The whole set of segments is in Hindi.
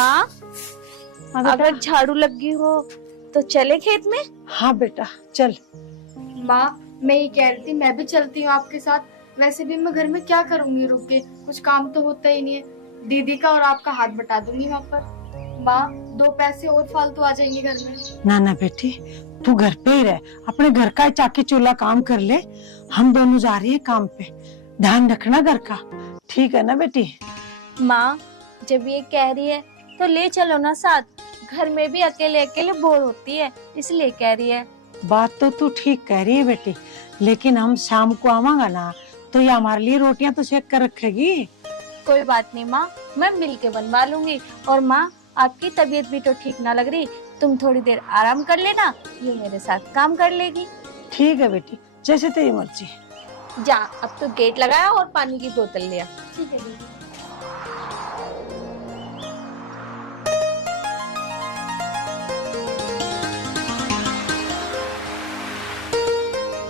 माँ, अगर झाड़ू लगी हो तो चले खेत में। हाँ बेटा चल। माँ, मैं ये कह रही थी मैं भी चलती हूँ आपके साथ। वैसे भी मैं घर में क्या करूंगी रुक के, कुछ काम तो होता ही नहीं है। दीदी का और आपका हाथ बटा दूंगी वहाँ पर। माँ, 2 पैसे और फालतू आ जाएंगे घर में। ना ना बेटी, तू घर पे ही रह, अपने घर का चाकी चूल्हा काम कर ले। हम दोनों जा रहे हैं काम पे, ध्यान रखना घर का, ठीक है ना बेटी? माँ, जब ये कह रही है तो ले चलो ना साथ। घर में भी अकेले अकेले बोर होती है, इसलिए कह रही है। बात तो तू ठीक कह रही है बेटी, लेकिन हम शाम को आवांगा ना तो ये हमारे लिए रोटियां तो सेक कर रखेगी। कोई बात नहीं माँ, मैं मिल के बनवा लूंगी। और माँ, आपकी तबीयत भी तो ठीक ना लग रही, तुम थोड़ी देर आराम कर लेना, ये मेरे साथ काम कर लेगी। ठीक है बेटी, जैसे तेरी मर्जी। जा, अब तो गेट लगाया और पानी की बोतल लिया। ठीक है दीदी।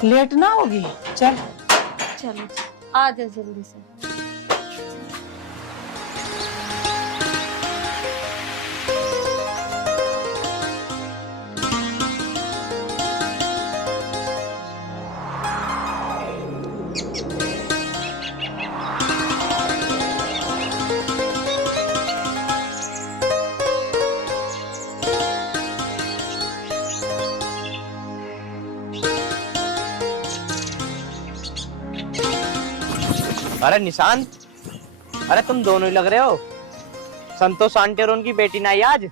लेट ना होगी, चल। चलो आ जा जल्दी से। अरे निशांत, अरे तुम दोनों ही लग रहे हो। संतोष आंटी और उनकी बेटी ना आई आज?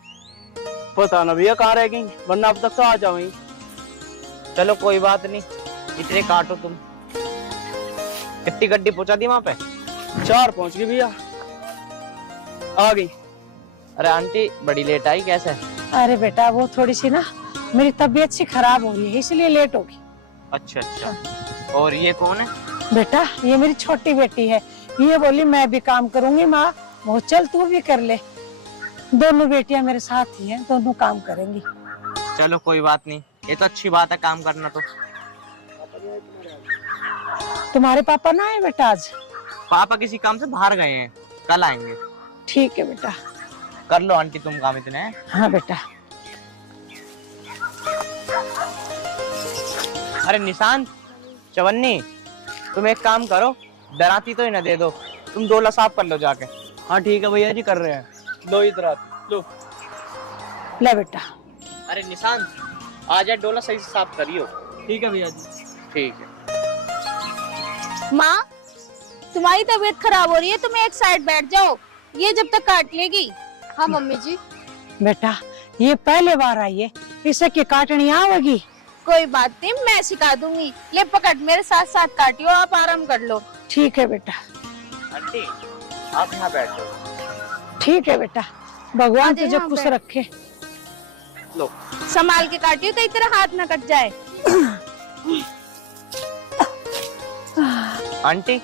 पता ना भैया कहाँ रह गई, वरना अब तक तो आ जाऊंगी। चलो कोई बात नहीं, इतने काटो तुम। कितनी गड्डी पहुंचा दी वहां पे? 4 पहुंच गई भैया, आ गई। अरे आंटी बड़ी लेट आई, कैसे? अरे बेटा वो थोड़ी सी ना मेरी तबीयत सी खराब हो रही है, इसलिए लेट होगी। अच्छा अच्छा। और ये कौन है? बेटा ये मेरी छोटी बेटी है, ये बोली मैं भी काम करूंगी माँ, वो चल तू भी कर ले। दोनों बेटियां मेरे साथ ही हैं, दोनों काम करेंगी। चलो कोई बात नहीं, ये तो अच्छी बात है काम करना। तो तुम्हारे पापा ना आए बेटा आज? पापा किसी काम से बाहर गए हैं, कल आएंगे। ठीक है बेटा। कर लो आंटी तुम काम इतने। हाँ बेटा। अरे निशांत, चवन्नी, तुम एक काम करो, दराती तो ही ना दे दो, तुम डोला साफ कर लो जाके। हाँ ठीक है भैया जी, कर रहे हैं। लो इधर आती लो। ले बेटा। अरे निशांत, आज डोला सही से साफ करियो। ठीक है भैया जी। ठीक है। माँ, तुम्हारी तबीयत खराब हो रही है, तुम एक साइड बैठ जाओ, ये जब तक काट लेगी। हाँ मम्मी जी। बेटा ये पहले बार आई है, इसे की काटनी आवेगी। कोई बात नहीं, मैं सिखा दूंगी। ले पकड़, मेरे साथ साथ काटियो, आप आराम कर लो। ठीक है बेटा। आंटी आप यहाँ बैठ जाओ। ठीक है बेटा, भगवान आधे तुझे यहाँ खुश बैठ। रखे। लो संभाल के काटियो, कहीं तेरा हाथ ना कट जाए। आंटी,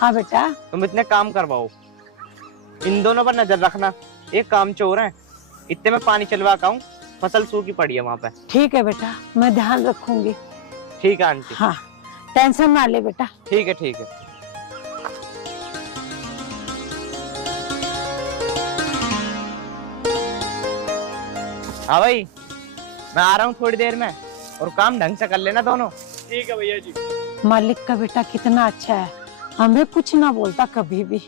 हाँ बेटा। तुम इतने काम करवाओ, इन दोनों पर नजर रखना, एक काम चोर है। इतने में पानी चलवा का हूँ, फसल सूखी पड़ी है वहाँ पे। ठीक है बेटा, मैं ध्यान रखूंगी। ठीक है आंटी। हाँ टेंशन ना ले बेटा। ठीक है ठीक है। हाँ भाई, मैं आ रहा हूँ थोड़ी देर में, और काम ढंग से कर लेना दोनों। ठीक है भैया जी। मालिक का बेटा कितना अच्छा है, हमें कुछ ना बोलता कभी भी।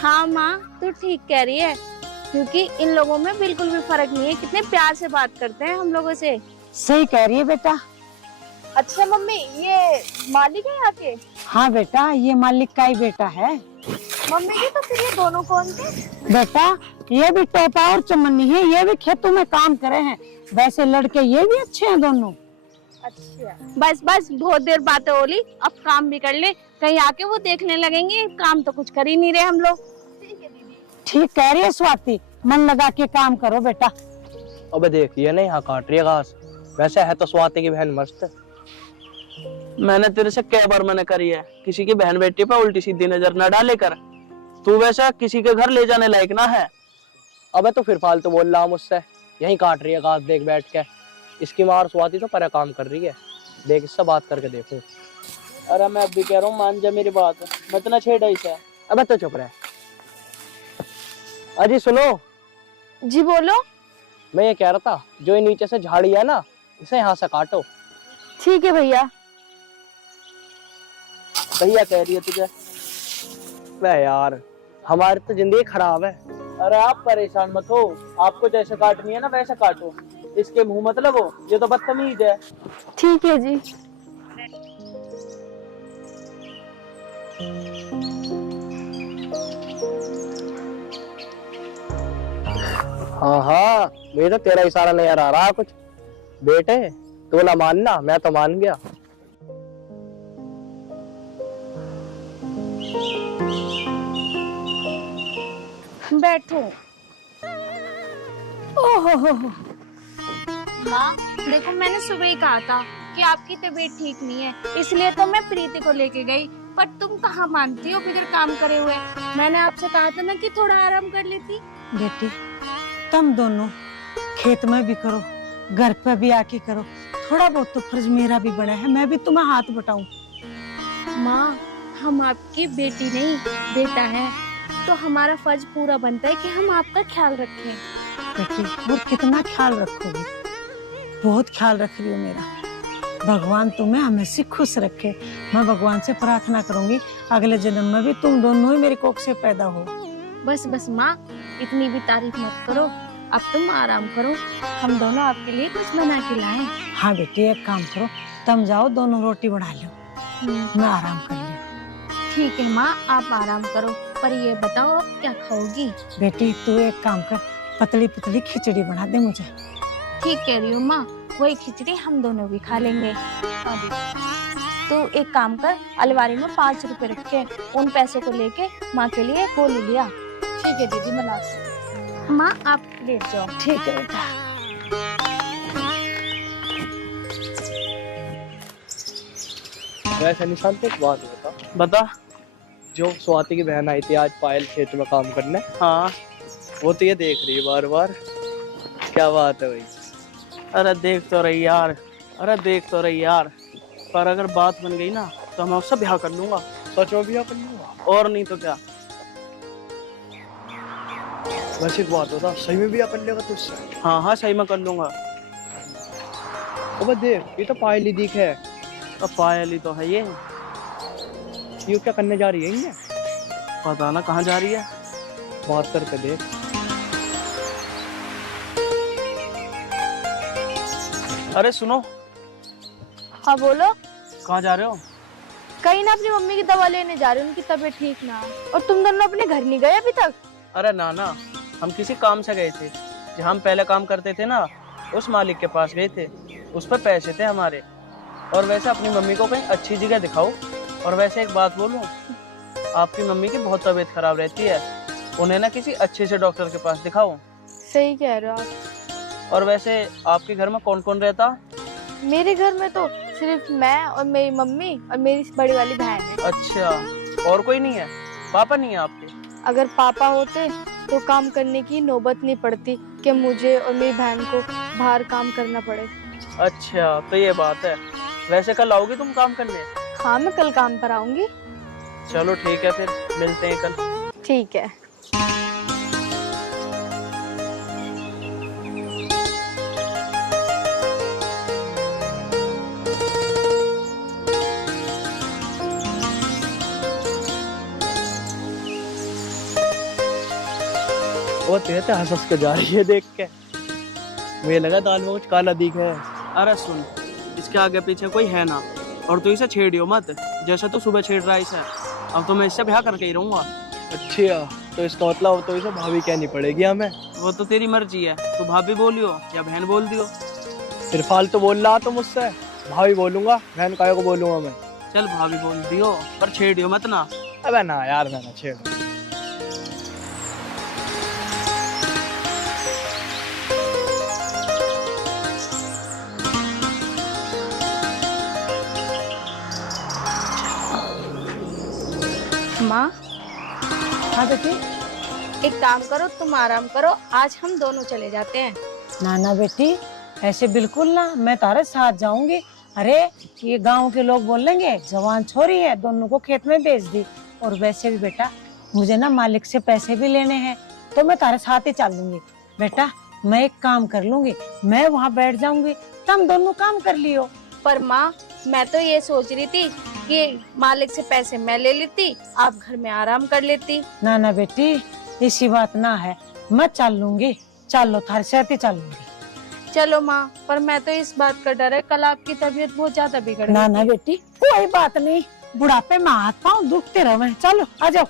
हाँ माँ, तू ठीक कह रही है, क्योंकि इन लोगों में बिल्कुल भी फर्क नहीं है, कितने प्यार से बात करते हैं हम लोगों से। सही कह रही है बेटा। अच्छा मम्मी, ये मालिक है यहाँ के? हाँ बेटा, ये मालिक का ही बेटा है। मम्मी जी, तो फिर ये दोनों कौन थे? बेटा ये भी टोपा और चमन्नी है, ये भी खेतों में काम करे हैं। वैसे लड़के ये भी अच्छे हैं दोनों। अच्छा, बस बस बहुत देर बातें हो ली, अब काम भी कर ले, कहीं आके वो देखने लगेंगे काम तो कुछ कर ही नहीं रहे हम लोग। ठीक कह रही है स्वाति, मन लगा के काम करो बेटा। अबे देखिए ना, यहाँ काट रही है घास। वैसे है तो स्वाति की बहन मस्त। मैंने तेरे से कई बार मना करी है, किसी की बहन बेटी पे उल्टी सीधी नजर न डाले कर। तू वैसा किसी के घर ले जाने लायक ना है। अबे तो फिर फालतू बोल रहा मुझसे, यहीं काट रही है घास देख बैठ के। इसकी माँ और स्वाति तो परे काम कर रही है, देख इससे बात करके देखूं। अरे मैं अब भी कह रहा हूँ, मान जा मेरी बात, मत ना छेड़ इसे। अबे तो चुप रहे। अजी सुनो, जी बोलो। मैं ये कह रहा था, जो ये नीचे से झाड़ी है ना, इसे यहाँ से काटो। ठीक है भैया। भैया कह रही है तुझे? वह यार, हमारी तो जिंदगी खराब है। अरे आप परेशान मत हो, आपको जैसे काटनी है ना वैसे काटो, इसके मुंह मत लगो, ये तो बदतमीज है। ठीक है जी। हाँ हाँ, मुझे तो तेरा इशारा नहीं आ रहा कुछ। बेटे तू ना मानना, मैं तो मान गया। बैठो। ओहो, माँ देखो, मैंने सुबह ही कहा था कि आपकी तबीयत ठीक नहीं है, इसलिए तो मैं प्रीति को लेके गई, पर तुम कहाँ मानती हो बिगर काम करे हुए। मैंने आपसे कहा था ना कि थोड़ा आराम कर लेती। बेटी तुम दोनों खेत में भी करो, घर पे भी आके करो, थोड़ा बहुत तो फर्ज मेरा भी बना है, मैं भी तुम्हें हाथ बटाऊं। माँ हम आपकी बेटी नहीं बेटा है, तो हमारा फर्ज पूरा बनता है कि हम आपका ख्याल रखें। बेटी और कितना ख्याल रखोगी, बहुत ख्याल रख रही हो मेरा। भगवान तुम्हें हमेशा खुश रखे। मैं भगवान से प्रार्थना करूंगी अगले जन्म में भी तुम दोनों ही मेरी कोख से पैदा हो। बस बस माँ, इतनी भी तारीफ मत करो, अब तुम आराम करो, हम दोनों आपके लिए कुछ बना के लाए। हाँ बेटी एक काम करो, तुम जाओ दोनों रोटी बना लो, मैं आराम कर लूं। ठीक है माँ, आप आराम करो, पर ये बताओ अब क्या खाओगी? बेटी तू एक काम कर, पतली पतली खिचड़ी बना दे मुझे। ठीक कह रही हूँ माँ, वही खिचड़ी हम दोनों भी खा लेंगे। तो एक काम कर, अलमारी में 5 रुपए रखे, उन पैसों को लेके माँ के लिए गोली लिया। ठीक है दीदी, मैं लाती हूँ। माँ आप लेट जाओ। ठीक है बेटा। वैसे निशान तो एक बात बता, जो स्वाति की बहन आई थी आज पायल खेत में काम करने, हाँ वो तो ये देख रही है बार बार। क्या बात है भाई? अरे देख तो रही यार, अरे देख तो रही यार, पर अगर बात बन गई ना तो मैं उससे ब्याह कर लूंगा। सच में ब्याह कर लूंगा? और नहीं तो क्या। वैसे एक बात होता, सही में ब्याह कर लेगा तुझसे? हाँ हाँ सही में कर लूंगा। अब देख, ये तो पायल ही दिख है। अब पायल ही तो है ये क्या करने जा रही है ये? पता ना कहाँ जा रही है, बात करके देख। अरे सुनो। हाँ बोलो। कहाँ जा रहे हो? कहीं ना अपनी मम्मी की दवा लेने जा रही हूँ, उनकी तबीयत ठीक ना। और तुम दोनों अपने घर नहीं गए अभी तक? अरे ना ना, हम किसी काम से गए थे, जहाँ हम पहले काम करते थे ना, उस मालिक के पास गए थे, उस पर पैसे थे हमारे। और वैसे अपनी मम्मी को कहीं अच्छी जगह दिखाओ। और वैसे एक बात बोलूं, आपकी मम्मी की बहुत तबीयत खराब रहती है, उन्हें ना किसी अच्छे से डॉक्टर के पास दिखाओ। सही कह रहे हो आप। और वैसे आपके घर में कौन कौन रहता? मेरे घर में तो सिर्फ मैं और मेरी मम्मी और मेरी बड़ी वाली बहन है। अच्छा, और कोई नहीं है? पापा नहीं है आपके? अगर पापा होते तो काम करने की नौबत नहीं पड़ती कि मुझे और मेरी बहन को बाहर काम करना पड़े। अच्छा तो ये बात है। वैसे कल आओगी तुम काम करने? हाँ मैं कल काम पर आऊंगी। चलो ठीक है, फिर मिलते हैं कल। ठीक है। वो तेरे हंस के जा रही है देख के, मुझे लगा दाल में कुछ काला दिख है। अरे सुन, इसके आगे पीछे कोई है ना, और तू इसे छेड़ियो मत, जैसे तू सुबह छेड़ रहा है इसे। अब तो मैं इससे ब्याह करके ही रहूंगा। अच्छा, तो इसका मतलब तो इसे भाभी कहनी पड़ेगी हमें? वो तो तेरी मर्जी है, तू भाभी बोलियो या बहन बोल दियो। फिर फालतू बोल रहा तो मुझसे, भाभी बोलूंगा, बहन काहे को बोलूंगा मैं? चल भाभी बोल दियो, पर छेड़ियो मत ना। अबे ना यार, मैं ना छेड़। माँ हाँ बेटी। एक काम करो, तुम आराम करो, आज हम दोनों चले जाते हैं। ना ना बेटी, ऐसे बिल्कुल ना, मैं तारे साथ जाऊंगी। अरे ये गांव के लोग बोलेंगे जवान छोरी है, दोनों को खेत में भेज दी। और वैसे भी बेटा मुझे ना मालिक से पैसे भी लेने हैं, तो मैं तारे साथ ही चल लूंगी। बेटा मैं एक काम कर लूंगी, मैं वहाँ बैठ जाऊंगी, तुम दोनों काम कर लियो। पर माँ मैं तो ये सोच रही थी कि मालिक से पैसे मैं ले लेती, आप घर में आराम कर लेती। ना ना बेटी ऐसी बात ना है, मैं चल लूंगी, चलो थारे साथ ही चल लूंगी। चलो माँ, पर मैं तो इस बात का डर है कल आपकी तबीयत बहुत ज्यादा बिगड़ ना गई। ना बेटी कोई बात नहीं, बुढ़ापे में हाथ पाँव दुखते रहो, चलो आ जाओ।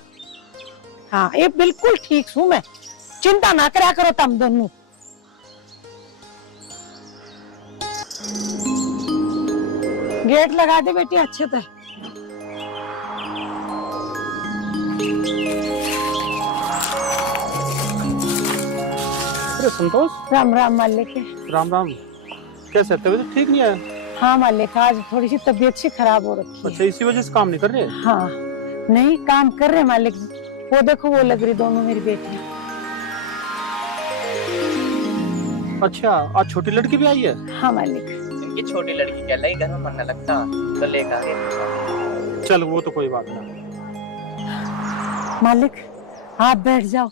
हाँ ये बिल्कुल ठीक हूँ मैं, चिंता ना करा करो तुम दोनों। गेट लगा दे बेटी अच्छे से। अरे संतोष, राम राम मालिक। राम राम। कैसे, तबीयत ठीक नहीं है? हाँ मालिक आज थोड़ी सी तबीयत सी खराब हो रखी है। अच्छा, इसी वजह से काम नहीं कर रहे? हाँ नहीं काम कर रहे मालिक, वो देखो वो लग रही दोनों मेरी बेटियां। अच्छा, आज छोटी लड़की भी आई है? हाँ मालिक। इनकी छोटी लड़की क्या लाई, घर में मन न लगता तो लेकर आए। चल वो तो कोई बात नहीं। मालिक आप बैठ जाओ।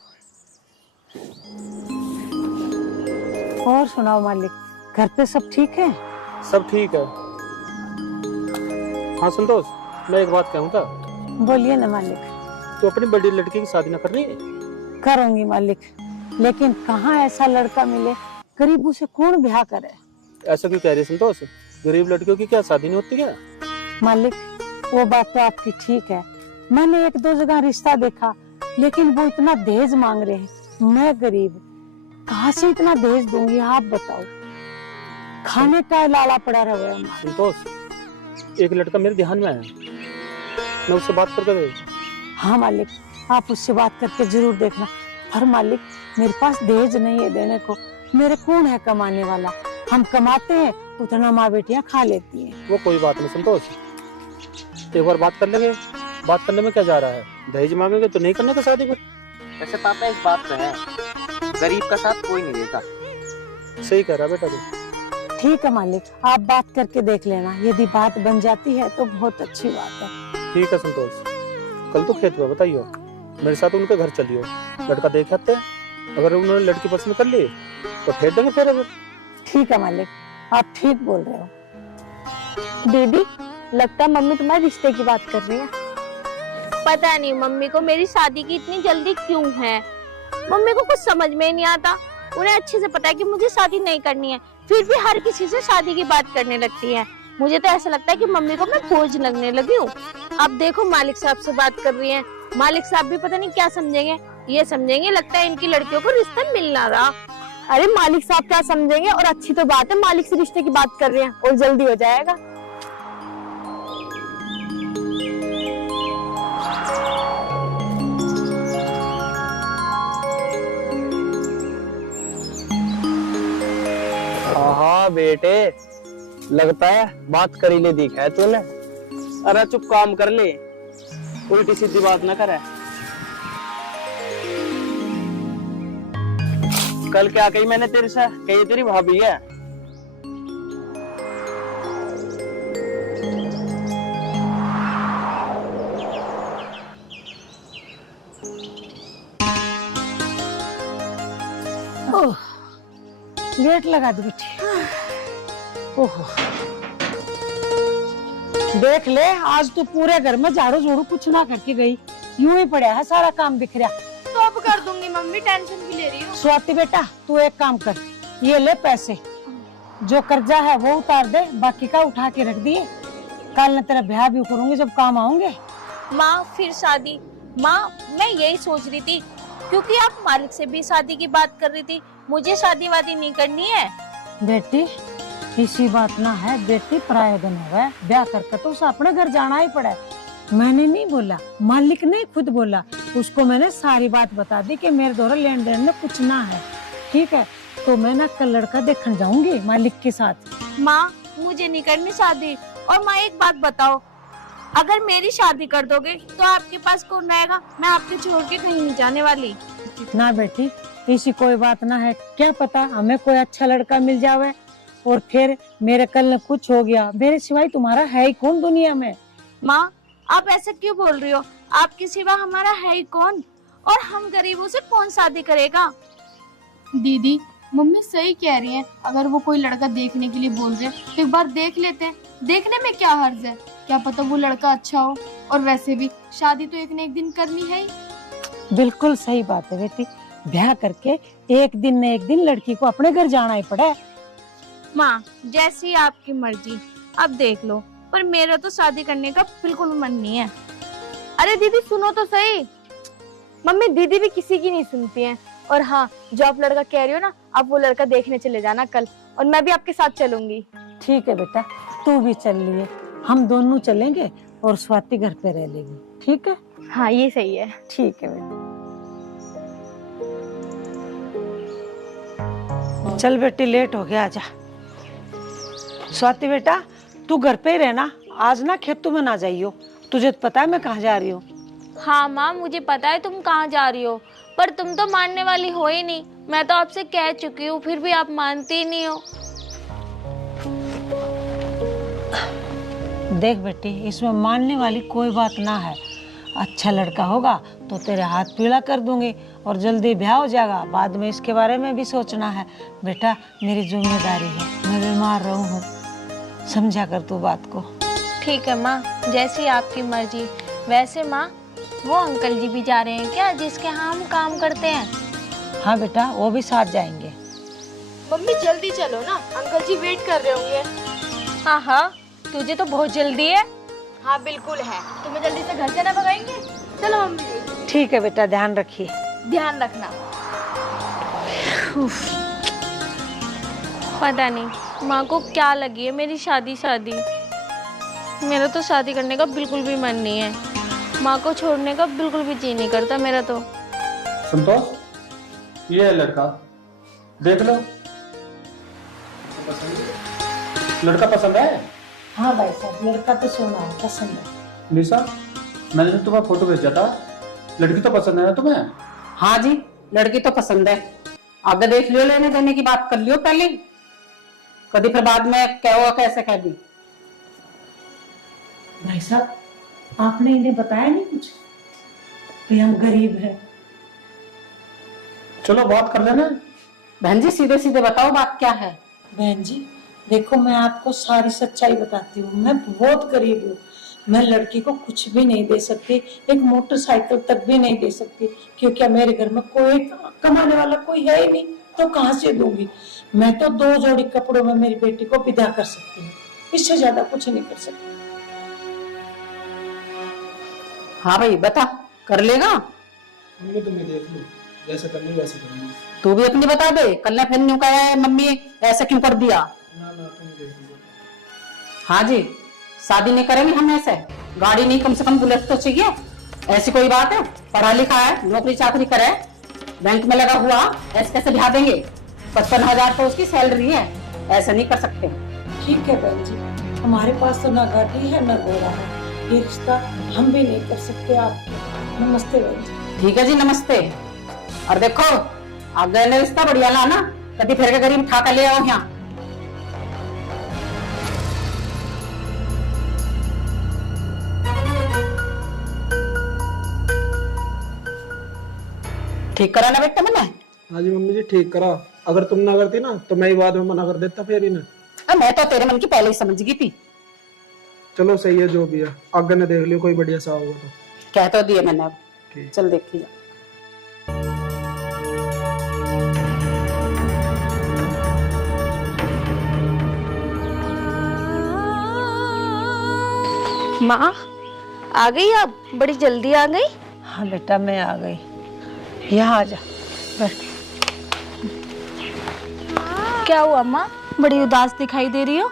और सुनाओ मालिक, घर पे सब ठीक है? सब ठीक है। हाँ संतोष, मैं एक बात कहूँ था। बोलिए ना मालिक। तो अपनी बड़ी लड़की की शादी ना करनी है? करूंगी मालिक, लेकिन कहाँ ऐसा लड़का मिले, गरीबों से कौन ब्याह करे। ऐसा क्यों कह रही है संतोष? गरीब लड़कियों की क्या शादी नहीं होती क्या? मालिक वो बात तो आपकी ठीक है, मैंने एक दो जगह रिश्ता देखा, लेकिन वो इतना दहेज मांग रहे हैं। मैं गरीब, कहाँ से इतना दहेज दूंगी आप बताओ। खाने का लाला पड़ा रहा है। संतोष, एक लड़का मेरे ध्यान में है, मैं उससे बात करके। हाँ मालिक आप उससे बात करके जरूर देखना। पर मालिक मेरे पास दहेज नहीं है देने को, मेरे कौन है कमाने वाला, हम कमाते हैं उतना माँ बेटियां खा लेती हैं। वो कोई बात नहीं संतोष, एक बार बात कर लेंगे। बात करने में क्या जा रहा है? दहेज मांगेंगे तो नहीं करने का शादी को। वैसे पापा एक बात तो है, गरीब का साथ कोई नहीं देता। सही कह रहा बेटा तू। ठीक है मालिक आप बात करके देख लेना, यदि बात बन जाती है तो बहुत अच्छी बात है। ठीक है संतोष, कल तो खेत में बताइयो, मेरे साथ उनके घर चलियो, लड़का देख आते हैं। अगर उन्होंने लड़की पसंद कर ली तो फेर देंगे फिर। अगर ठीक है मालिक आप ठीक बोल रहे हो। दीदी लगता है मम्मी तुम्हारे रिश्ते की बात कर रही है। पता नहीं मम्मी को मेरी शादी की इतनी जल्दी क्यों है, मम्मी को कुछ समझ में ही नहीं आता। उन्हें अच्छे से पता है कि मुझे शादी नहीं करनी है, फिर भी हर किसी से शादी की बात करने लगती है। मुझे तो ऐसा लगता है कि मम्मी को मैं बोझ लगने लगी हूँ। अब देखो मालिक साहब से बात कर रही है, मालिक साहब भी पता नहीं क्या समझेंगे। ये समझेंगे लगता है इनकी लड़कियों को रिश्ता मिल ना रहा। अरे मालिक साहब क्या समझेंगे, और अच्छी तो बात है मालिक से रिश्ते की बात कर रहे हैं और जल्दी हो जाएगा। हाँ बेटे, लगता है बात करी ले दिखा है तूने। अरे चुप काम कर ले, उल्टी सीधी बात ना करे। कल क्या कही मैंने तेरे से, कही तेरी भाभी है। ओह गेट लगा दी बेटी। ओहो देख ले, आज तो पूरे घर में झाड़ू झूड़ू कुछ ना करके गई, यूं ही पड़ा है सारा काम बिखरा। तो अब कर दूंगी मम्मी, टेंशन भी ले रही हूँ। स्वाति बेटा तू एक काम कर, ये ले पैसे, जो कर्जा है वो उतार दे, बाकी का उठा के रख दिए, कल न तेरा ब्याह भी करूंगी जब काम आऊंगे। माँ फिर शादी? माँ मैं यही सोच रही थी, क्योंकि आप मालिक से भी शादी की बात कर रही थी, मुझे शादी वादी नहीं करनी है। बेटी इसी बात ना है, बेटी पराया दिन हो गया, ब्याह करके तो उसे अपने घर जाना ही पड़ा। मैंने नहीं बोला, मालिक ने खुद बोला, उसको मैंने सारी बात बता दी कि मेरे द्वारा लेन देन में कुछ ना है। ठीक है तो मैं ना कल लड़का देखने जाऊंगी मालिक के साथ। माँ मुझे नहीं करनी शादी। और माँ एक बात बताओ, अगर मेरी शादी कर दोगे तो आपके पास कौन रहेगा? मैं आपके छोड़ के कहीं नहीं जाने वाली। ना बेटी ऐसी कोई बात ना है, क्या पता हमें कोई अच्छा लड़का मिल जावे और फिर मेरे कल न कुछ हो गया, मेरे सिवाय तुम्हारा है ही कौन दुनिया में। माँ आप ऐसा क्यों बोल रही हो? आपके सिवा हमारा है ही कौन, और हम गरीबों से कौन शादी करेगा? दीदी मम्मी सही कह रही हैं, अगर वो कोई लड़का देखने के लिए बोल रहे हैं तो एक बार देख लेते हैं, देखने में क्या हर्ज है, क्या पता वो लड़का अच्छा हो। और वैसे भी शादी तो एक न एक दिन करनी है ही। बिल्कुल सही बात है बेटी, ब्याह करके एक दिन न एक दिन लड़की को अपने घर जाना ही पड़ा है। माँ जैसी आपकी मर्जी, अब देख लो, पर मेरा तो शादी करने का बिल्कुल मन नहीं है। अरे दीदी सुनो तो सही, मम्मी दीदी भी किसी की नहीं सुनती हैं। और हाँ, जो आप लड़का कह रही हो ना, आप वो लड़का देखने चले जाना कल, और मैं भी आपके साथ चलूंगी। ठीक है बेटा, तू भी चल लिए, हम दोनों चलेंगे और स्वाति घर पे रह लेगी। ठीक है? हाँ ये सही है। ठीक है बेटा। चल बेटी, लेट हो गया, आजा। स्वाति बेटा, तू घर पे ही रहना, आज ना खेतों में ना जाइयो, तुझे तो पता है मैं कहाँ जा रही हूँ। हाँ माँ मुझे पता है तुम कहाँ जा रही हो, पर तुम तो मानने वाली हो ही नहीं। मैं तो आपसे कह चुकी हूँ, फिर भी आप मानती ही नहीं हो। देख बेटी, इसमें मानने वाली कोई बात ना है। अच्छा लड़का होगा तो तेरे हाथ पीला कर दूंगी और जल्दी ब्याह हो जाएगा, बाद में इसके बारे में भी सोचना है। बेटा मेरी जिम्मेदारी है, मैं बीमार रहूं हूँ, समझा कर तू बात को। ठीक है माँ, जैसी आपकी मर्जी। वैसे माँ वो अंकल जी भी जा रहे हैं क्या, जिसके यहाँ हम काम करते हैं? हाँ बेटा, वो भी साथ जाएंगे। मम्मी जल्दी चलो ना, अंकल जी वेट कर रहे होंगे। हाँ हाँ, तुझे तो बहुत जल्दी है। हाँ बिल्कुल है, तुम्हें जल्दी से घर से ना भगाएंगे। चलो मम्मी। ठीक है बेटा, ध्यान रखिए। ध्यान रखना। पता नहीं माँ को क्या लगी है मेरी शादी। मेरा तो शादी करने का बिल्कुल भी मन नहीं है, माँ को छोड़ने का बिल्कुल भी जी नहीं करता मेरा तो। संतोष, ये है लड़का, देख लो। लड़का पसंद है? हाँ भाई साहब, लड़का तो सोना है, पसंद है। निशा, मैंने जो तुम्हें फोटो भेजा था, लड़की तो पसंद है ना तुम्हें? हाँ जी, लड़की तो पसंद है। आगे देख लियो, लेने देने की बात कर लियो पहले, कभी फिर बाद में क्या हुआ कैसे कह दी। भाई साहब, आपने इन्हें बताया नहीं कुछ कि हम गरीब हैं? चलो बात कर लेना। बहन जी सीधे सीधे बताओ बात क्या है। बहन जी देखो, मैं आपको सारी सच्चाई बताती हूँ, मैं बहुत गरीब हूँ। मैं लड़की को कुछ भी नहीं दे सकती, एक मोटरसाइकिल तक भी नहीं दे सकती, क्योंकि मेरे घर में कोई कमाने वाला कोई है ही नहीं, तो कहाँ से दूंगी। मैं तो 2 जोड़ी कपड़ों में मेरी बेटी को विदा कर सकती हूँ, इससे ज्यादा कुछ नहीं कर सकती। हाँ भाई बता, कर लेगा? तुम्हें देख लो, जैसे करनी वैसे करेंगे। तू भी अपनी बता दे, कल ने फिर न्यू कहा है मम्मी ऐसा क्यों कर दिया। ना तुम देख लो। हाँ जी, शादी नहीं करेंगे हम ऐसे, गाड़ी नहीं कम से कम बुलेट तो चाहिए। ऐसी कोई बात है, पढ़ा लिखा है, नौकरी चाकरी करे, बैंक में लगा हुआ, ऐसे कैसे ब्याह देंगे? 55,000 तो उसकी सैलरी है, ऐसा नहीं कर सकते। ठीक है बहन जी, हमारे पास तो ना गाड़ी है ना घोड़ा है, ये रिश्ता हम भी नहीं कर सकते। आप नमस्ते बहन जी। ठीक है जी, नमस्ते। और देखो आगे ने रिश्ता बढ़िया लाना, कभी फिर के गरीब उठा कर ले आओ यहाँ। ठीक करा ना बेटा मैंने? हाँ जी मम्मी जी, ठीक करा। अगर तुम ना करती ना तो मैं ही बाद में मना कर देता फिर ही ना। मैं तो तेरे मन की पहले ही समझ गई थी। चलो सही है, जो भी है आगे ने देख लियो, कोई बढ़िया सा होगा तो। कह तो दिए मैंने, अब ठीक। चल देखिए। माँ आ गई आप, बड़ी जल्दी आ गई। हाँ बेटा, मैं आ गई, यहाँ आ जा बैठ। क्या हुआ माँ, बड़ी उदास दिखाई दे रही हो?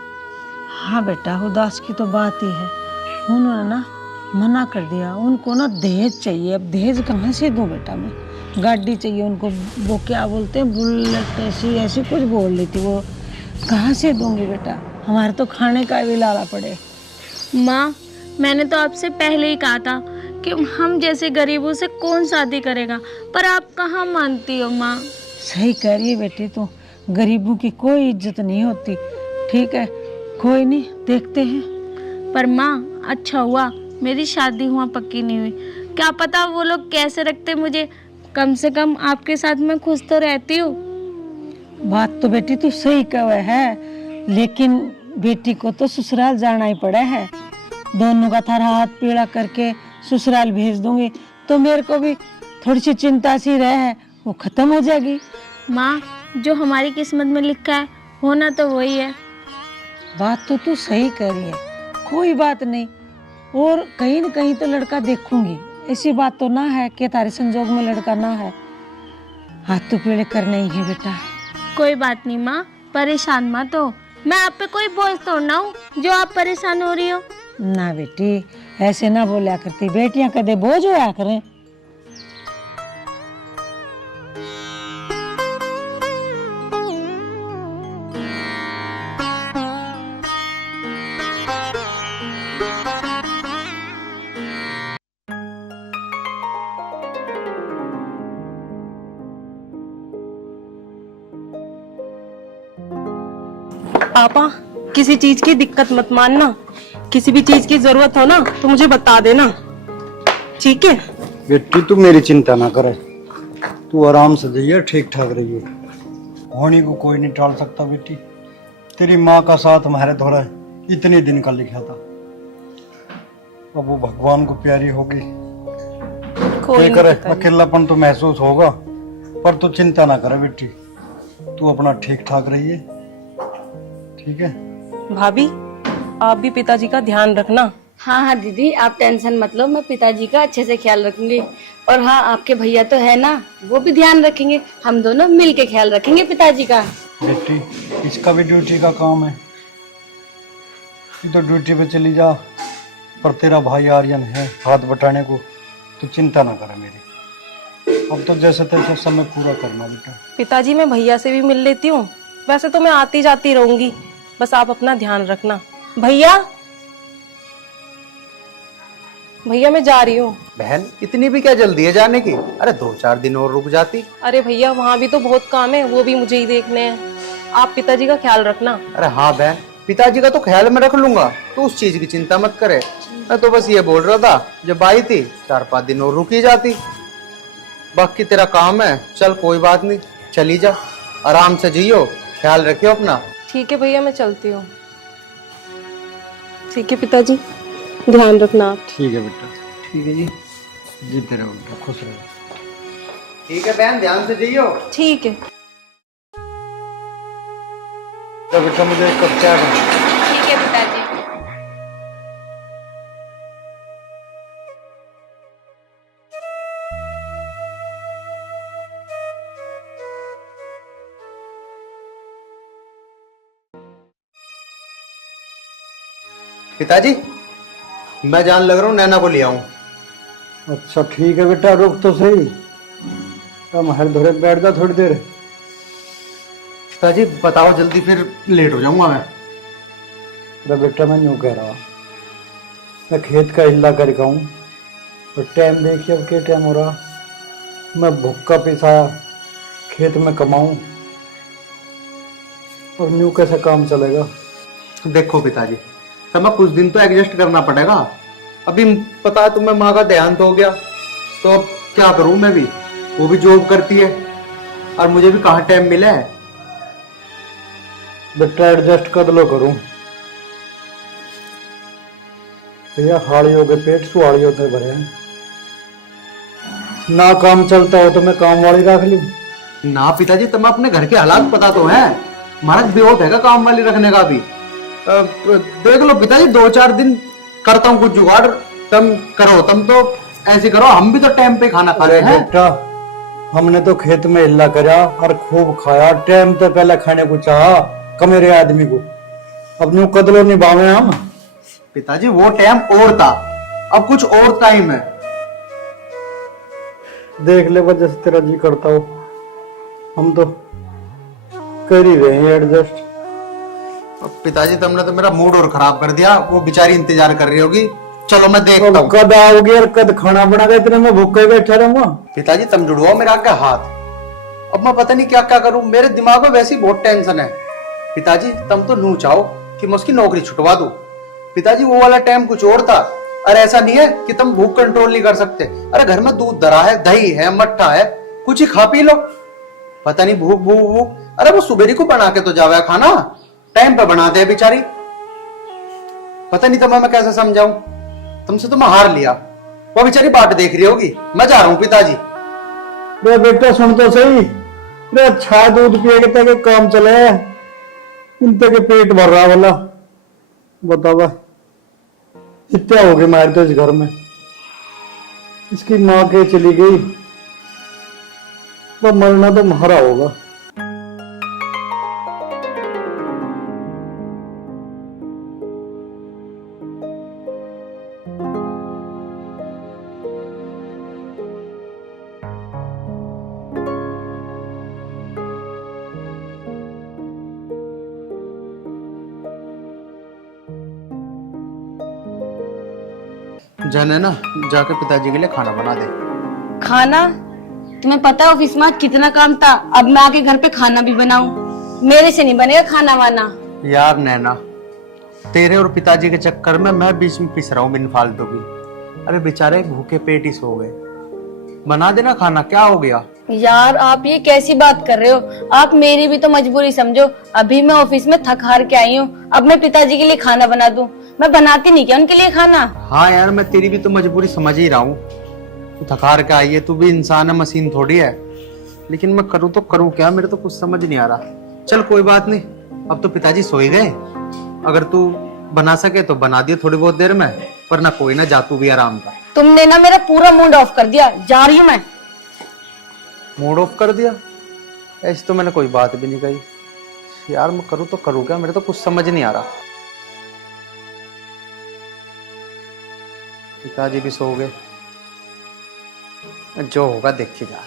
हाँ बेटा, उदास की तो बात ही है, उन्होंने ना मना कर दिया। उनको ना दहेज चाहिए। अब दहेज कहाँ से दूं बेटा मैं? गाड़ी चाहिए उनको, वो क्या बोलते हैं, बुलेट ऐसी कुछ बोल रही थी, वो कहाँ से दूंगी बेटा? हमारे तो खाने का भी लाना पड़े। माँ मैंने तो आपसे पहले ही कहा था कि हम जैसे गरीबों से कौन शादी करेगा, पर आप कहाँ मानती हो माँ। सही कह रही है बेटी, तो गरीबों की कोई इज्जत नहीं होती। ठीक है, कोई नहीं, देखते हैं। पर माँ अच्छा हुआ मेरी शादी हुआ पक्की नहीं हुई, क्या पता वो लोग कैसे रखते मुझे, कम से कम आपके साथ मैं खुश तो रहती हूँ। बात तो बेटी तू सही कहे है, लेकिन बेटी को तो ससुराल जाना ही पड़ा है। दोनों का थारा हाथ पीड़ा करके ससुराल भेज दूंगी तो मेरे को भी थोड़ी सी चिंता सी रहे, वो खत्म हो जाएगी। माँ, जो हमारी किस्मत में लिखा है होना तो वही है। बात तो तू सही कह रही है, कोई बात नहीं, और कहीं न कहीं तो लड़का देखूंगी। ऐसी बात तो ना है कि तारे संजोग में लड़का ना है। हाथ तो पीड़े करने ही है बेटा। कोई बात नहीं माँ, परेशान मत हो। मैं आप पे कोई बोझ तो ना हूँ जो आप परेशान हो रही हो। ना बेटी, ऐसे ना बोला करती, बेटियां कदे बोझ होया करें। पापा, किसी चीज की दिक्कत मत मानना, किसी भी चीज की जरूरत हो ना तो मुझे बता देना, ठीक है? बेटी तू मेरी चिंता ना करे, तू आराम से जाइए, ठीक ठाक रहिए। होनी को कोई नहीं टाल सकता बेटी। तेरी माँ का साथ हमारे थोड़ा इतने दिन का लिखा था, अब वो भगवान को प्यारी होगी। कोई करे, नहीं, अकेलापन तो महसूस होगा, पर तू चिंता ना करे बेटी, तू अपना ठीक ठाक रहिए, ठीक है? भाभी आप भी पिताजी का ध्यान रखना। हाँ हाँ दीदी, आप टेंशन मत लो, मैं पिताजी का अच्छे से ख्याल रखूंगी। और हाँ, आपके भैया तो है ना, वो भी ध्यान रखेंगे, हम दोनों मिल के ख्याल रखेंगे पिताजी का। बेटी इसका भी ड्यूटी का काम है, तो ड्यूटी पे चली जा, पर तेरा भाई आर्यन है हाथ बटाने को, तो चिंता ना करे मेरी। अब तो जैसे तैसे समय पूरा करना बेटा। पिताजी मैं भैया से भी मिल लेती हूँ, वैसे तो मैं आती जाती रहूंगी, बस आप अपना ध्यान रखना। भैया, भैया मैं जा रही हूँ। बहन इतनी भी क्या जल्दी है जाने की? अरे 2-4 दिन और रुक जाती। अरे भैया वहाँ भी तो बहुत काम है, वो भी मुझे ही देखने हैं, आप पिताजी का ख्याल रखना। अरे हाँ बहन, पिताजी का तो ख्याल में रख लूंगा, तो उस चीज की चिंता मत करे। मैं तो बस ये बोल रहा था, जब आई थी 4-5 दिन और रुकी जाती। बाकी तेरा काम है, चल कोई बात नहीं, चली जा, आराम से जियो, ख्याल रखियो अपना। ठीक है भैया, मैं चलती हूँ। ठीक है पिताजी, ध्यान रखना आप। ठीक है बेटा, ठीक है जी, जीते रहो बेटा, खुश रहो। ठीक है बहन, ध्यान से जियो। ठीक है। तो बेटा मुझे एक कप चाय बना। ठीक है पिताजी। पिताजी मैं जान लग रहा हूँ, नैना को ले आऊं। अच्छा ठीक है बेटा, रुक तो सही, तुम हर धोरे बैठ जा थोड़ी देर। पिताजी बताओ जल्दी, फिर लेट हो जाऊंगा मैं। अरे बेटा मैं यूँ कह रहा, मैं खेत का हिल्ला करके आऊँ, और टाइम देखिए अब क्या टाइम हो रहा, मैं भूखा पिसाया खेत में कमाऊँ, और यूँ कैसे काम चलेगा? देखो पिताजी, हमें कुछ दिन तो एडजस्ट करना पड़ेगा। अभी पता है तुम्हें, माँ का देहांत हो गया, तो अब क्या करूं मैं भी, वो भी जॉब करती है और मुझे भी कहाँ टाइम मिला है। बेटा एडजस्ट कर लो करूं भैया, हाड़ियों के पेट सुहाड़ियों के भरे हैं, ना काम चलता हो तो मैं काम वाली रख लूं? ना पिताजी, तुम्हें अपने घर के हालात पता तो है, महाराज बेहोश है काम वाली रखने का भी। देख लो पिताजी, 2-4 दिन करता हूँ कुछ जुगाड़, तुम करो, तुम तो ऐसे करो, हम भी तो टाइम पे खाना खा रहे हैं। बेटा हमने तो खेत में हिल्ला करा और खूब खाया, टाइम तो पहले खाने को चाहा कमेरे आदमी को, अब न्यू कदलो निभावे हम। पिताजी वो टाइम और था, अब कुछ और टाइम है। देख ले जैसे तेरा जी करता हो, हम तो कर ही रहे हैं एडजस्ट। पिताजी तुमने तो मेरा मूड और खराब कर दिया, वो बेचारी इंतजार कर रही होगी, चलो मैं देखता हूँ। कद आओगे और कद खाना बना के इतने में भूखे बैठा रहूंगा? पिताजी तुम जुड़वाओ मेरा क्या हाथ, अब मैं पता नहीं क्या क्या करूं, मेरे दिमाग में वैसी बहुत टेंशन है। पिताजी तुम तो नू चाहो कि मैं उसकी नौकरी छुटवा दूं। पिताजी वो वाला टाइम कुछ और था, अरे ऐसा नहीं है कि तुम भूख कंट्रोल नहीं कर सकते। अरे घर में दूध धरा है, दही है, मट्ठा है, कुछ ही खा पी लो। पता नहीं भूख भूख भूख, अरे वो सुबेरी को बना के तो जावे खाना, टाइम पे बना दे बेचारी। पता नहीं तुम्हें मैं कैसे समझाऊं, तुमसे तो मैं हार लिया। वो बेचारी बाट देख रही होगी, मैं जा रहा हूँ पिताजी। रे बेटा सुन तो सही, रे अच्छा दूध पिए के काम चले, इनते के पेट भर रहा वाला। बतावा इतना हो गए मार तो इस घर में, इसकी माँ के चली गई, तो मरना तो मारा होगा। जाने ना, जाके पिताजी के लिए खाना बना दे। खाना? तुम्हें पता है ऑफिस में कितना काम था, अब मैं आके घर पे खाना भी बनाऊं? मेरे से नहीं बनेगा खाना वाना। यार नैना, तेरे और पिताजी के चक्कर में मैं बीच में पिस रहा हूँ बिन फालतू की। अरे बेचारे भूखे पेट ही सो गए, बना देना खाना, क्या हो गया? यार आप ये कैसी बात कर रहे हो? आप मेरी भी तो मजबूरी समझो। अभी मैं ऑफिस में थक हार के आई हूँ, अब मैं पिताजी के लिए खाना बना दूं? मैं बनाती नहीं क्या उनके लिए खाना? हाँ यार, मैं तेरी भी तो मजबूरी समझ ही रहा हूँ। तू थकार के आई है, तू भी इंसान है, मशीन थोड़ी है। लेकिन मैं करूँ तो करूँ क्या, मेरे तो कुछ समझ नहीं आ रहा। चल कोई बात नहीं, अब तो पिताजी सो ही गए। अगर तू बना सके तो बना दियो थोड़ी बहुत देर में, वरना कोई ना, जा तू भी आराम कर। तुमने ना मेरा पूरा मूड ऑफ कर दिया, जा रही हूँ मैं। मूड ऑफ कर दिया? ऐसी तो मैंने कोई बात भी नहीं कही। यार मैं करूँ तो करूँ क्या, मेरे तो कुछ समझ नहीं आ रहा। पिताजी भी सो गए, जो होगा देखी जा।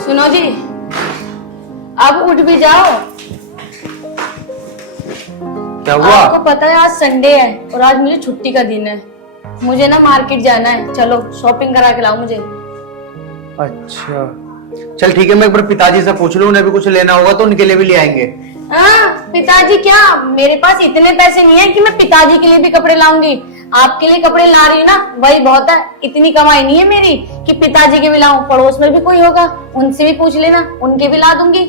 सुनो जी, अब उठ भी जाओ। क्या हुआ? आपको पता है आज संडे है और आज मुझे छुट्टी का दिन है। मुझे ना मार्केट जाना है, चलो शॉपिंग करा के लाओ मुझे। अच्छा चल ठीक है, मैं एक बार पिताजी से पूछ लूं, उन्हें भी कुछ लेना होगा तो उनके लिए भी ले आएंगे। हाँ पिताजी क्या, मेरे पास इतने पैसे नहीं है कि मैं पिताजी के लिए भी कपड़े लाऊंगी। आपके लिए कपड़े ला रही हूँ ना, वही बहुत है। इतनी कमाई नहीं है मेरी कि पिताजी के भी लाऊं। पड़ोस में भी कोई होगा, उनसे भी पूछ लेना, उनके भी ला दूंगी।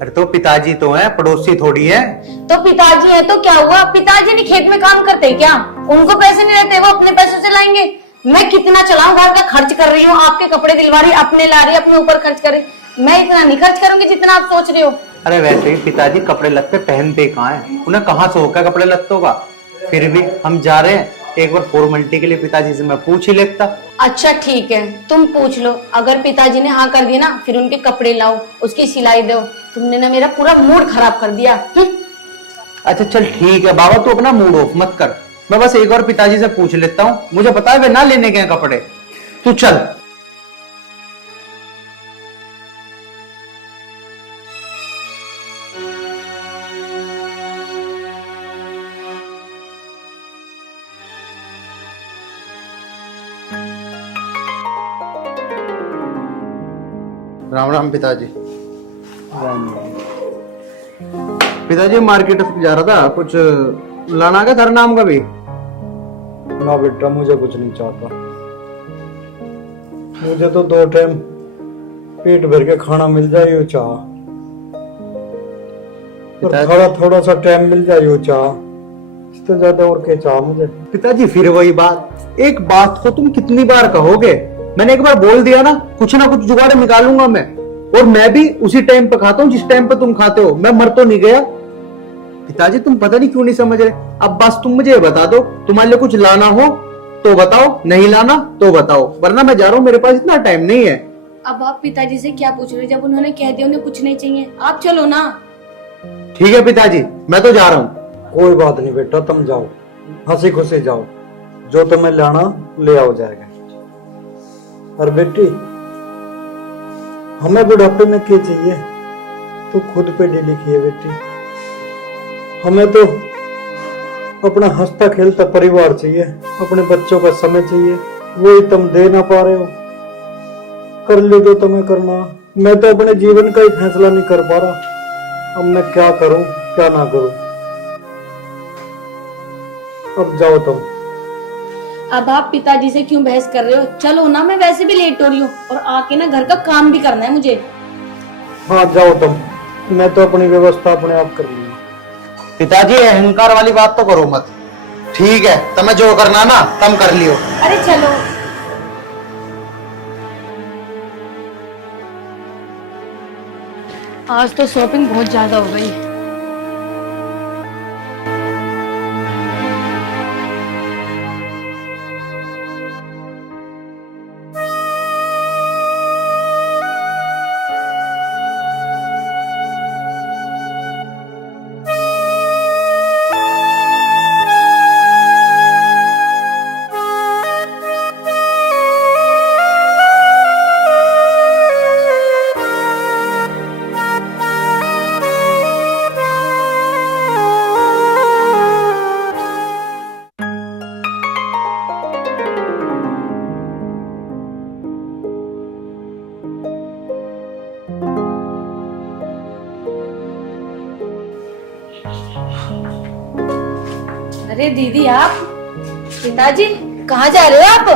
अरे तो पिताजी तो है, पड़ोसी थोड़ी है। तो पिताजी है तो क्या हुआ? पिताजी नहीं खेत में काम करते क्या? उनको पैसे नहीं रहते, वो अपने पैसों से लाएंगे। मैं कितना चलाऊं, घर का खर्च कर रही हूँ, आपके कपड़े दिलवा रही, अपने ला रही, अपने ऊपर खर्च कर रही। मैं इतना नहीं खर्च करूंगी जितना आप सोच रहे हो। अरे वैसे ही पिताजी कपड़े लत्ते पहनते कहाँ है, उन्हें कहाँ शौक है कपड़े लत्तों का। फिर भी हम जा रहे हैं, एक बार फॉर्मेलिटी के लिए पिताजी से मैं पूछ ही लेता। अच्छा ठीक है, तुम पूछ लो। अगर पिताजी ने हाँ कर दिया ना, फिर उनके कपड़े लाओ, उसकी सिलाई दो। तुमने ना मेरा पूरा मूड खराब कर दिया। अच्छा चल ठीक है बाबा, तू अपना मूड ऑफ मत कर, मैं बस एक बार पिताजी से पूछ लेता हूँ। मुझे पता है वे ना लेने के कपड़े, तू चल। राम राम पिताजी। पिताजी मार्केट जा रहा था, कुछ लाना क्या तेरा नाम का भी? ना बेटा, मुझे कुछ नहीं चाहता। मुझे तो 2 टाइम पेट भर के खाना मिल जाए वो चाह, और थोड़ा थोड़ा सा टाइम मिल जाए वो चाह, इससे ज्यादा और क्या चाह मुझे। पिताजी फिर वही बात, एक बात को तुम कितनी बार कहोगे? मैंने एक बार बोल दिया ना कुछ जुगाड़ निकालूंगा मैं, और मैं भी उसी टाइम पे खाता हूँ जिस टाइम पे तुम खाते हो। मैं मर तो नहीं गया। पिताजी तुम पता नहीं क्यों नहीं समझ रहे। अब बस तुम मुझे बता दो, तुम्हारे लिए कुछ लाना हो तो बताओ, नहीं लाना तो बताओ, वरना मैं जा रहा हूँ, मेरे पास इतना टाइम नहीं है। अब आप पिताजी से क्या पूछ रहे हो? जब उन्होंने कह दिया उन्हें कुछ नहीं चाहिए, आप चलो ना। ठीक है पिताजी, मैं तो जा रहा हूँ। कोई बात नहीं बेटा, तुम जाओ, हंसी खुशी जाओ, जो तुम्हें लाना ले आओ जाएगा। और बेटी, हमें बुढ़ापे में क्या चाहिए, तू खुद पे डी लिखी है बेटी। हमें तो अपना हंसता खेलता परिवार चाहिए, अपने बच्चों का समय चाहिए, वही तुम दे ना पा रहे हो। कर लो जो तुम्हें करना, मैं तो अपने जीवन का ही फैसला नहीं कर पा रहा। अब मैं क्या करूं क्या ना करूं। अब जाओ तुम। अब आप पिताजी से क्यों बहस कर रहे हो? चलो ना, मैं वैसे भी लेट हो रही हूँ और आके ना घर का काम भी करना है मुझे। हाँ जाओ तुम, मैं तो अपनी व्यवस्था अपने आप कर लूंगा। पिताजी अहंकार वाली बात तो करो मत। ठीक है, तुम्हें जो करना ना तुम कर लियो। अरे चलो। आज तो शॉपिंग बहुत ज्यादा हो गई। अरे दीदी आप, पिताजी कहाँ जा रहे हो आप?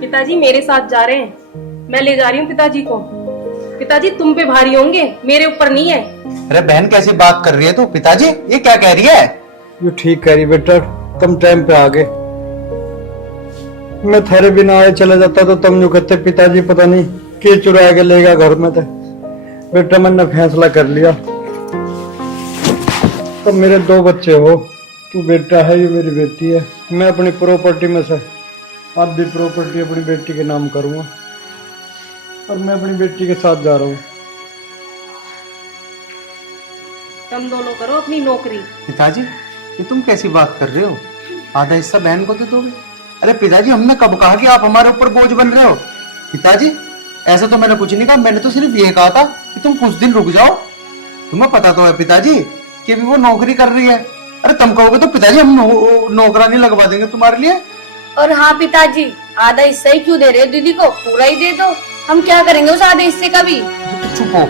पिताजी मेरे साथ जा रहे हैं, मैं ले जा रही हूँ पिताजी को। पिताजी तुम पे भारी होंगे, मेरे ऊपर नहीं है। अरे बहन कैसी बात कर रही है तू? पिताजी ये क्या कह रही है? ये ठीक कह रही बेटा, तुम टाइम पे आ गए। मैं थारे बिना आए चला जाता तो तुम यूं कहते पिताजी पता नहीं के चुरा के लेगा घर में। तो बेटा मैंने फैसला कर लिया। तब मेरे 2 बच्चे हो, तू बेटा है, ये मेरी बेटी है। मैं अपनी प्रॉपर्टी में से आधी प्रॉपर्टी अपनी बेटी के नाम करूंगा और मैं अपनी बेटी के साथ जा रहा हूँ। तुम दोनों करो अपनी नौकरी। पिताजी ये तुम कैसी बात कर रहे हो? आधा हिस्सा बहन को दे दोगे? अरे पिताजी हमने कब कहा कि आप हमारे ऊपर बोझ बन रहे हो? पिताजी ऐसा तो मैंने कुछ नहीं कहा, मैंने तो सिर्फ ये कहा था कि तुम कुछ दिन रुक जाओ। तुम्हें पता तो है पिताजी कि अभी वो नौकरी कर रही है। अरे तुम कहोगे तो पिताजी हम नौकरानी लगवा देंगे तुम्हारे लिए। और हाँ पिताजी, आधा हिस्सा ही क्यों दे रहे हो दीदी को? पूरा ही दे दो, हम क्या करेंगे उस आधे हिस्से का भी? तो चुप हो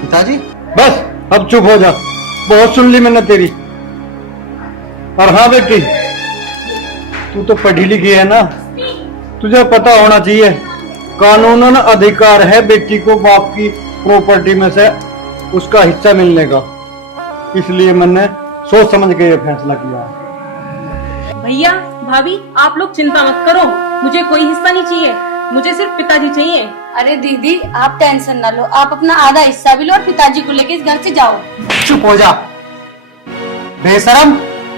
पिताजी। बस अब चुप हो जा, बहुत सुन ली मैंने तेरी। और हाँ बेटी, तू तो पढ़ी लिखी है ना, तुझे पता होना चाहिए कानूनन अधिकार है बेटी को बाप की प्रॉपर्टी में से उसका हिस्सा मिलने का। इसलिए मैंने सोच समझ के ये फैसला किया है। भैया भाभी आप लोग चिंता मत करो, मुझे कोई हिस्सा नहीं चाहिए, मुझे सिर्फ पिताजी चाहिए। अरे दीदी आप टेंशन ना लो, आप अपना आधा हिस्सा भी लो और पिताजी को लेके इस घर से जाओ। चुप हो जा बेशरम,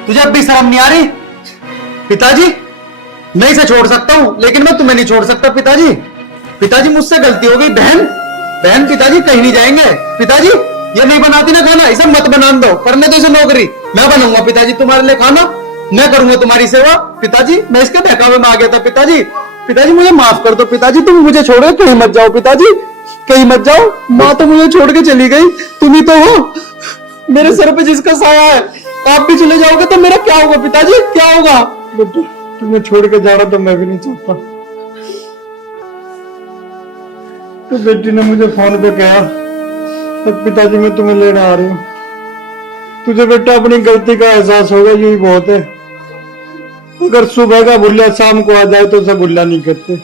तुझे अब भी शर्म नहीं आ रही? पिताजी मैं इसे छोड़ सकता हूँ लेकिन मैं तुम्हें नहीं छोड़ सकता। पिताजी पिताजी मुझसे गलती हो गई। बहन पिताजी कहीं नहीं जाएंगे। पिताजी ये नहीं बनाती ना खाना, इसे मत बना दो, करने दो इसे नौकरी। मैं बनाऊंगा पिताजी तुम्हारे लिए खाना, मैं करूंगा तुम्हारी सेवा। पिताजी मैं इसके बहकावे में आ गया था। पिताजी मुझे माफ कर दो। पिताजी तुम मुझे छोड़ के कहीं मत जाओ। पिताजी कहीं मत जाओ, माँ तो मुझे छोड़ के चली गई, तुम ही तो हो मेरे सर पे जिसका साया है। आप भी चले जाओगे तो मेरा क्या होगा? पिताजी क्या होगा? तुम्हें छोड़ के जाना तो मैं भी नहीं चाहता। तो बेटी ने मुझे फोन पे कहा पिताजी मैं तुम्हें लेने आ रही हूँ। तुझे बेटा अपनी गलती का एहसास होगा, यही बहुत है। अगर सुबह का भुल्ला शाम को आ जाए तो उसे भुल्ला नहीं करते।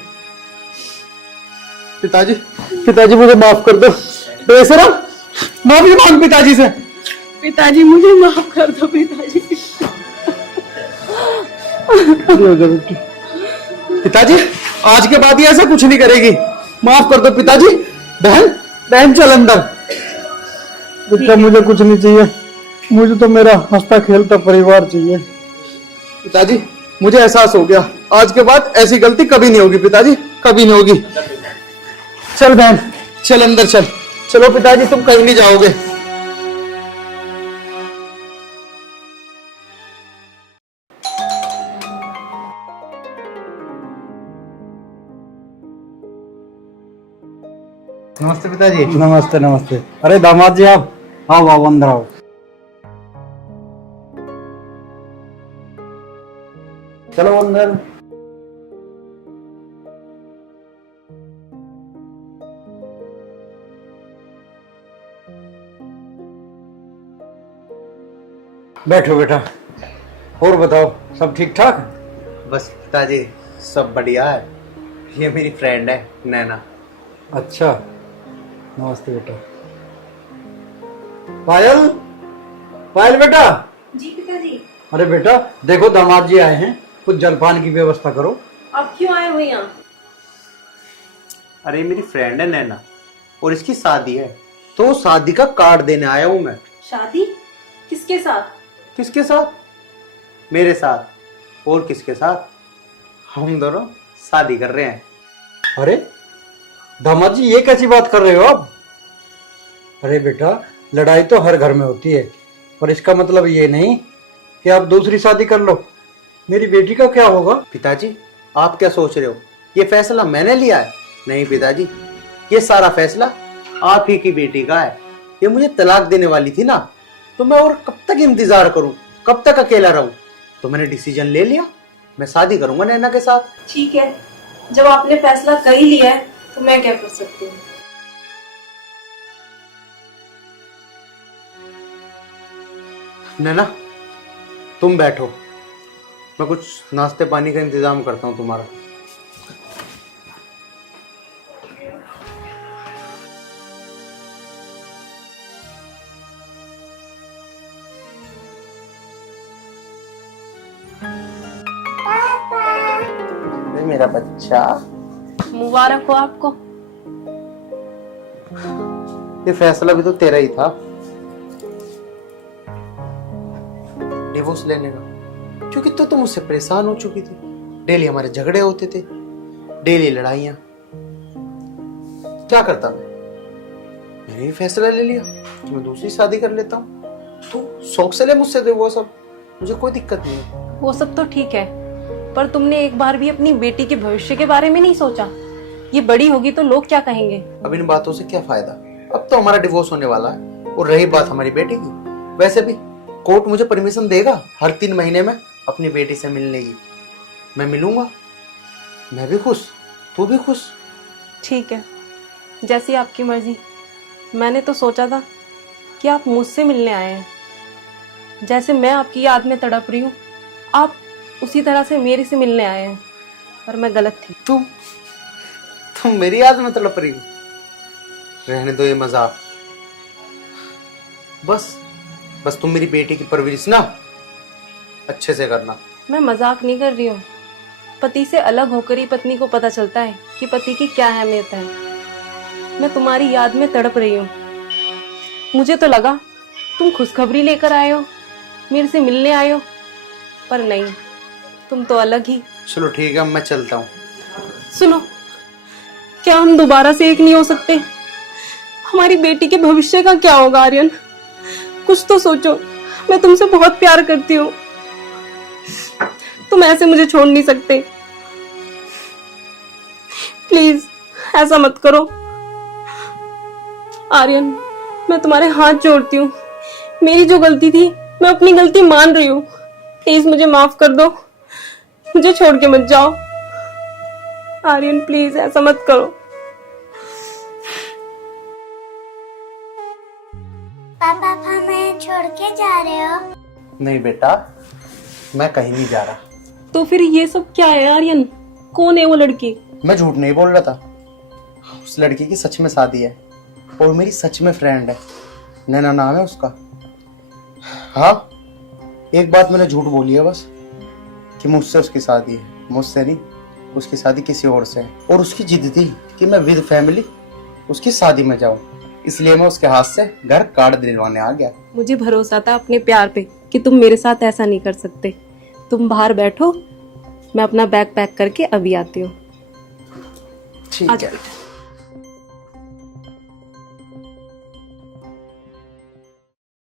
पिताजी मुझे माफ कर दो। बेशरम माफी मांग पिताजी से। पिताजी मुझे माफ कर दो पिताजी। पिताजी आज के बाद ही ऐसा कुछ नहीं करेगी, माफ कर दो पिताजी। बहन चल अंदर। बेटा मुझे कुछ नहीं चाहिए, मुझे तो मेरा हंसता खेलता परिवार चाहिए। पिताजी मुझे एहसास हो गया, आज के बाद ऐसी गलती कभी नहीं होगी। पिताजी कभी नहीं होगी। चल बहन चल अंदर चल। चलो पिताजी तुम कहीं नहीं जाओगे। नमस्ते पिताजी। नमस्ते नमस्ते। अरे दामाद जी आप आओ अंदर आओ। चलो अंदर। बैठो बेटा, और बताओ सब ठीक ठाक? बस पिताजी सब बढ़िया है। ये मेरी फ्रेंड है नैना। अच्छा, नमस्ते बेटा। पायल, पायल बेटा। जी पिताजी। अरे बेटा देखो दामाद जी आए हैं, कुछ जलपान की व्यवस्था करो। आप क्यों आए हुए यहाँ? अरे मेरी फ्रेंड है नैना और इसकी शादी है, तो शादी का कार्ड देने आया हूँ मैं। शादी? किसके साथ? किसके साथ? मेरे साथ। और किसके साथ? हम दोनों शादी कर रहे हैं। अरे दामाद जी ये कैसी बात कर रहे हो आप? अरे बेटा लड़ाई तो हर घर में होती है, पर इसका मतलब ये नहीं कि आप दूसरी शादी कर लो। मेरी बेटी का क्या होगा? पिताजी आप क्या सोच रहे हो? ये फैसला मैंने लिया है? नहीं पिताजी, ये सारा फैसला आप ही की बेटी का है। ये मुझे तलाक देने वाली थी ना, तो मैं और कब तक इंतजार करूं, कब तक अकेला रहूं? तो मैंने डिसीजन ले लिया, मैं शादी करूंगा नैना के साथ। ठीक है, जब आपने फैसला कर ही लिया है तो मैं क्या कर सकती हूँ। नैना तुम बैठो, मैं कुछ नाश्ते पानी का इंतजाम करता हूँ तुम्हारा। मेरा बच्चा, मुबारक हो आपको। ये फैसला भी तो तेरा ही था, डिवोर्स लेने का, क्योंकि तो तुम मुझसे परेशान हो चुकी थी। डेली हमारे झगड़े होते थे, डेली लड़ाइयां। क्या करता मैंने ये फैसला ले लिया कि मैं दूसरी शादी कर लेता हूँ। तो शौक से ले मुझसे तो वो सब, मुझे कोई दिक्कत नहीं है। वो सब तो ठीक है, पर तुमने एक बार भी अपनी बेटी के भविष्य के बारे में नहीं सोचा? ये बड़ी होगी तो लोग क्या कहेंगे? अब इन बातों से क्या फायदा? अब तो हमारा डिवोर्स होने वाला है। और रही बात हमारी बेटी की, वैसे भी कोर्ट मुझे परमिशन देगा हर 3 महीने में अपनी बेटी से मिलने की। मैं मिलूंगा, मैं भी खुश, तू भी खुश। ठीक है, जैसी आपकी मर्जी। मैंने तो सोचा था कि आप मुझसे मिलने आए हैं। जैसे मैं आपकी याद में तड़प रही हूँ, आप उसी तरह से मेरे से मिलने आए हैं, पर मैं गलत थी। तुम मेरी याद में तड़प रही हो? रहने दो ये मजाक। बस तुम मेरी बेटी की परवरिश ना अच्छे से करना। मैं मजाक नहीं कर रही हूँ। पति से अलग होकर ही पत्नी को पता चलता है कि पति की क्या अहमियत है। मैं तुम्हारी याद में तड़प रही हूँ। मुझे तो लगा तुम खुशखबरी लेकर आए हो, मेरे से मिलने आए हो, पर नहीं, तुम तो अलग ही। चलो ठीक है, मैं चलता हूँ। सुनो, क्या हम दोबारा से एक नहीं हो सकते? हमारी बेटी के भविष्य का क्या होगा आर्यन? कुछ तो सोचो। मैं तुमसे बहुत प्यार करती हूँ, तुम ऐसे मुझे छोड़ नहीं सकते। प्लीज ऐसा मत करो आर्यन, मैं तुम्हारे हाथ जोड़ती हूँ। मेरी जो गलती थी, मैं अपनी गलती मान रही हूँ। प्लीज मुझे माफ कर दो, मुझे छोड़ के मत जाओ आर्यन, प्लीज ऐसा मत करो। पापा हमें छोड़ के जा रहे हो? नहीं बेटा, मैं कहीं नहीं जा रहा। तो फिर ये सब क्या है आर्यन? कौन है वो लड़की? मैं झूठ नहीं बोल रहा था। उस लड़की की सच में शादी है और मेरी सच में फ्रेंड है, नैना नाम है उसका। हाँ, एक बात मैंने झूठ बोली है बस, कि मुझसे उसकी शादी है। मुझसे नहीं, उसकी शादी किसी और से है। और उसकी जिद थी कि मैं विद फैमिली उसकी शादी में जाऊं, इसलिए मैं उसके हाथ से घर कार्ड दिलवाने आ गया। मुझे भरोसा था अपने प्यार पे कि तुम मेरे साथ ऐसा नहीं कर सकते। तुम बाहर बैठो, मैं अपना बैग पैक करके अभी आती हूँ। ठीक आजा है। बेटा।